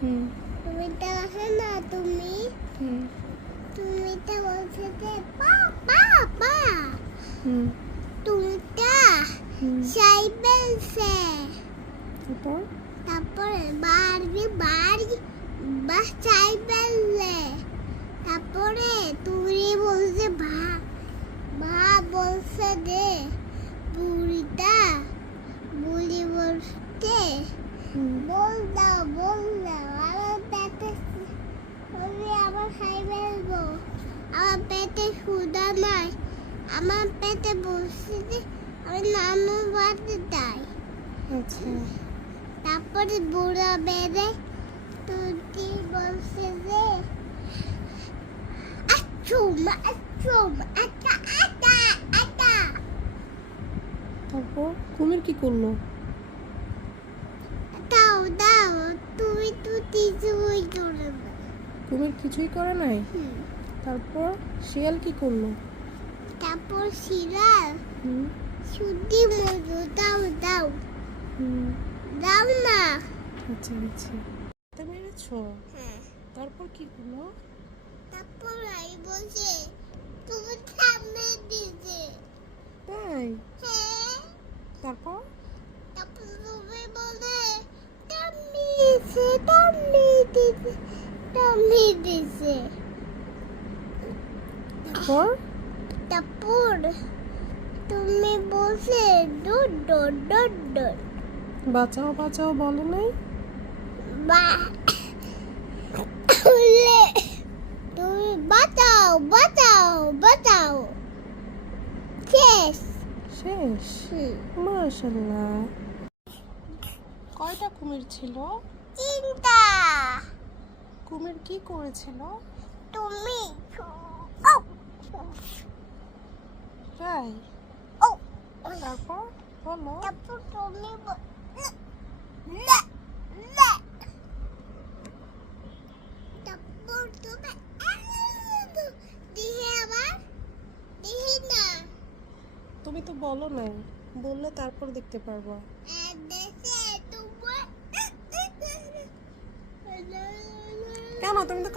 তুমি তো আছে না তুমি তুমি তো বলছো যে পা তুমি তো সাইকেল সে তারপরে বাড়ি বা সাইকেল তারপরে তুমি বলছে ভা বলছে যে বুড়িটা বুড়ি বলছে বল দাও আমার পেটে আমি আবার খাই ফেলবো আমার পেটে ক্ষুধা নাই আমার পেটে বসে যে আমি নানু বাড়তে যাই আচ্ছা তারপরে বুড়া বেড়ে তুই বলছে যে আচ্ছা তারপর কুমির কি করলো? দাও তুমি তো কিছুই করে না কুমির কিছুই করে নাই। তারপর শিয়াল কি করলো? তারপর শিয়াল শুধু মজু দাও না আচ্ছা আচ্ছা তা মেরেছো? হ্যাঁ তারপর কি হলো? তারপর আমি বলছে তুমি সামনে দিছে তাই হ্যাঁ তারপর তারপর তুমি বলে টামি দিছে তারপর তুমি বলছে ডট বাঁচাও বলে নাই? বা তুমি বাঁচাও শেষ মাশাআল্লাহ। কয়টা কুমির ছিল? 3টা কুমির কি করেছিল? তুমি তাই তারপর বলো। তারপর তুমি তারপর তুমি দিহে আবার দিহি না তুমি তো বলো নাই, বললে তারপর দেখতে পারবো। দেশে তোমার কেন তুমি তো